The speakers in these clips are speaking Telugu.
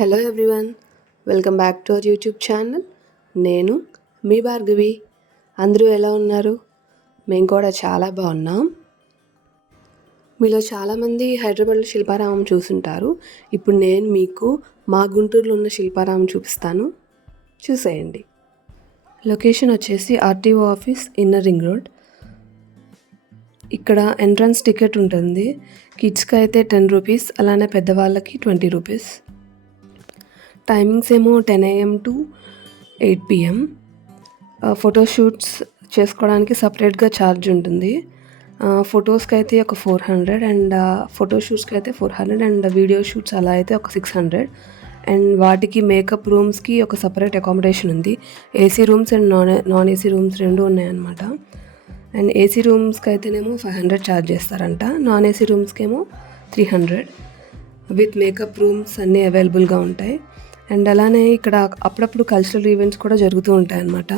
Hello everyone, welcome back to our YouTube channel. నేను మీ భార్గవి. అందరూ ఎలా ఉన్నారు? మేము కూడా చాలా బాగున్నాం. మీలో చాలామంది హైదరాబాద్లో శిల్పారామం చూసుంటారు. ఇప్పుడు నేను మీకు మా గుంటూరులో ఉన్న శిల్పారామం చూపిస్తాను, చూసేయండి. లొకేషన్ వచ్చేసి RTO office, inner ring road. ఇక్కడ ఎంట్రన్స్ టికెట్ ఉంటుంది. కిడ్స్కి అయితే 10 రూపీస్, అలానే పెద్దవాళ్ళకి 20 రూపీస్. టైమింగ్స్ ఏమో 10 AM to 8 PM. ఫోటోషూట్స్ చేసుకోవడానికి సపరేట్గా ఛార్జ్ ఉంటుంది. ఫొటోస్కి అయితే ఒక 400 అండ్ ఫోటోషూట్స్కి అయితే 400 అండ్ వీడియో షూట్స్ అలా అయితే ఒక 600. అండ్ వాటికి మేకప్ రూమ్స్కి ఒక సపరేట్ అకామిడేషన్ ఉంది. AC rooms and non AC rooms రెండు ఉన్నాయన్నమాట. అండ్ ఏసీ రూమ్స్కి అయితేనేమో 500 ఛార్జ్ చేస్తారంట, నాన్ ఏసీ రూమ్స్కి ఏమో 300. విత్ మేకప్ రూమ్స్ అన్నీ అవైలబుల్గా ఉంటాయి. అండ్ అలానే ఇక్కడ అప్పుడప్పుడు కల్చరల్ ఈవెంట్స్ కూడా జరుగుతూ ఉంటాయి అన్నమాట.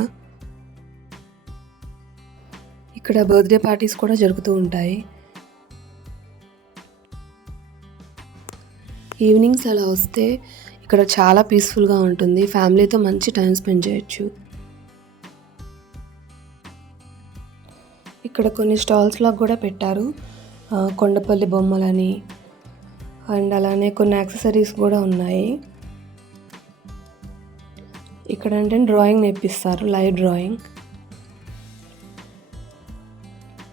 ఇక్కడ బర్త్డే పార్టీస్ కూడా జరుగుతూ ఉంటాయి. ఈవినింగ్స్ అలా వస్తే ఇక్కడ చాలా పీస్ఫుల్గా ఉంటుంది. ఫ్యామిలీతో మంచి టైం స్పెండ్ చేయొచ్చు. ఇక్కడ కొన్ని స్టాల్స్లో కూడా పెట్టారు, కొండపల్లి బొమ్మలని. అండ్ అలానే కొన్ని యాక్సెసరీస్ కూడా ఉన్నాయి. ఇక్కడ అంటే డ్రాయింగ్ నేర్పిస్తారు, లైవ్ డ్రాయింగ్.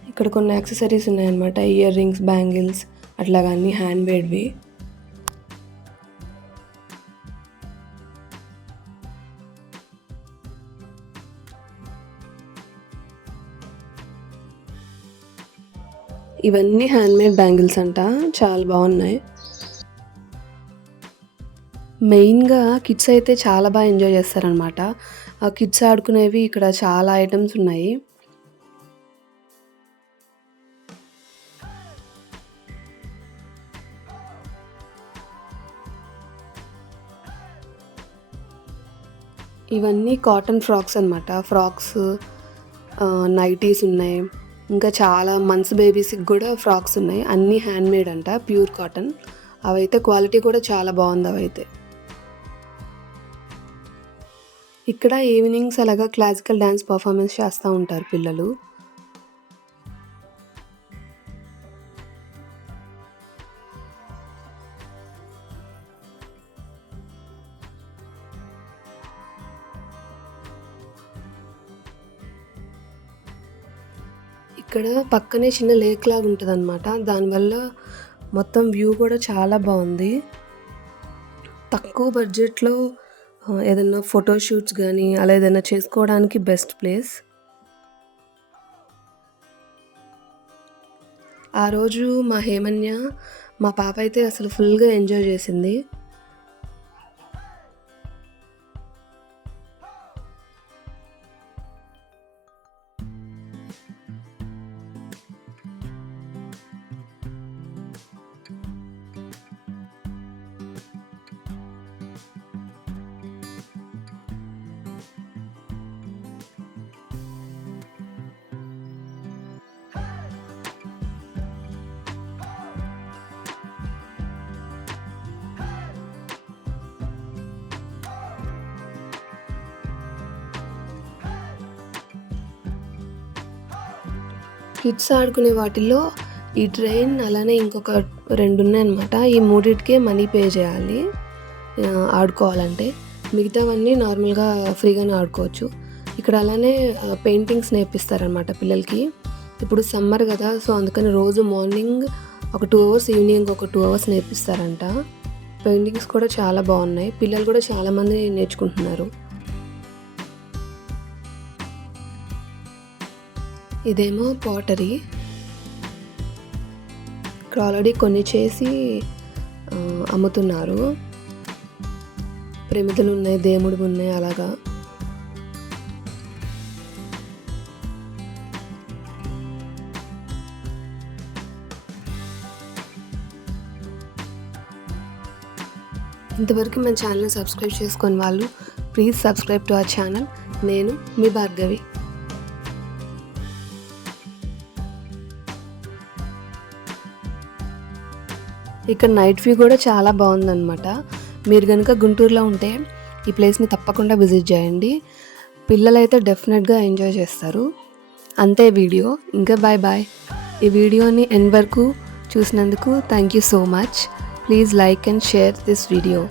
ఇక్కడ కొన్ని యాక్సెసరీస్ ఉన్నాయన్నమాట, ఇయర్ రింగ్స్, బ్యాంగిల్స్, అట్లాగా అన్ని హ్యాండ్ మేడ్వి. ఇవన్నీ హ్యాండ్ మేడ్ బ్యాంగిల్స్ అంట, చాలా బాగున్నాయి. మెయిన్గా కిడ్స్ అయితే చాలా బాగా ఎంజాయ్ చేస్తారనమాట. ఆ కిడ్స్ ఆడుకునేవి ఇక్కడ చాలా ఐటమ్స్ ఉన్నాయి. ఇవన్నీ కాటన్ ఫ్రాక్స్ అనమాట. ఫ్రాక్స్, నైటీస్ ఉన్నాయి. ఇంకా చాలా మంత్స్ బేబీస్కి కూడా ఫ్రాక్స్ ఉన్నాయి. అన్నీ హ్యాండ్ మేడ్ అంట, ప్యూర్ కాటన్. అవైతే క్వాలిటీ కూడా చాలా బాగుంది. అవైతే ఇక్కడ ఈవినింగ్స్ అలాగా క్లాసికల్ డ్యాన్స్ పర్ఫార్మెన్స్ చేస్తూ ఉంటారు పిల్లలు. ఇక్కడ పక్కనే చిన్న లేక్ లాగా ఉంటుంది అనమాట. దానివల్ల మొత్తం వ్యూ కూడా చాలా బాగుంది. తక్కువ బడ్జెట్లో ఏదైనా ఫోటోషూట్స్ కానీ అలా ఏదైనా చేసుకోవడానికి బెస్ట్ ప్లేస్. ఆ రోజు మా హేమన్య, మా పాప అయితే అసలు ఫుల్గా ఎంజాయ్ చేసింది. కిడ్స్ ఆడుకునే వాటిల్లో ఈ ట్రైన్ అలానే ఇంకొక 2 ఉన్నాయన్నమాట. ఈ మూడింటికే మనీ పే చేయాలి ఆడుకోవాలంటే. మిగతావన్నీ నార్మల్గా ఫ్రీగానే ఆడుకోవచ్చు. ఇక్కడ అలానే పెయింటింగ్స్ నేర్పిస్తారనమాట పిల్లలకి. ఇప్పుడు సమ్మర్ కదా, సో అందుకని రోజు మార్నింగ్ ఒక 2 hours, ఈవినింగ్ ఒక 2 hours నేర్పిస్తారంట. పెయింటింగ్స్ కూడా చాలా బాగున్నాయి. పిల్లలు కూడా చాలామంది నేర్చుకుంటున్నారు. ఇదేమో పాటరీ. ఇక్కడ ఆల్రెడీ కొన్ని చేసి అమ్ముతున్నారు. ప్రమిదలు ఉన్నాయి, దేవుడు ఉన్నాయి అలాగా. ఇంతవరకు మన ఛానల్ని సబ్స్క్రైబ్ చేసుకొని వాళ్ళు please subscribe to our channel. నేను మీ భార్గవి. ఇక్కడ నైట్ వ్యూ కూడా చాలా బాగుందన్నమాట. మీరు కనుక గుంటూరులో ఉంటే ఈ ప్లేస్ని తప్పకుండా విజిట్ చేయండి. పిల్లలైతే డెఫినెట్గా ఎంజాయ్ చేస్తారు. అంతే వీడియో. ఇంకా బాయ్ బాయ్. ఈ వీడియోని ఎండ్ వరకు చూసినందుకు thank you so much. Please like and share this video.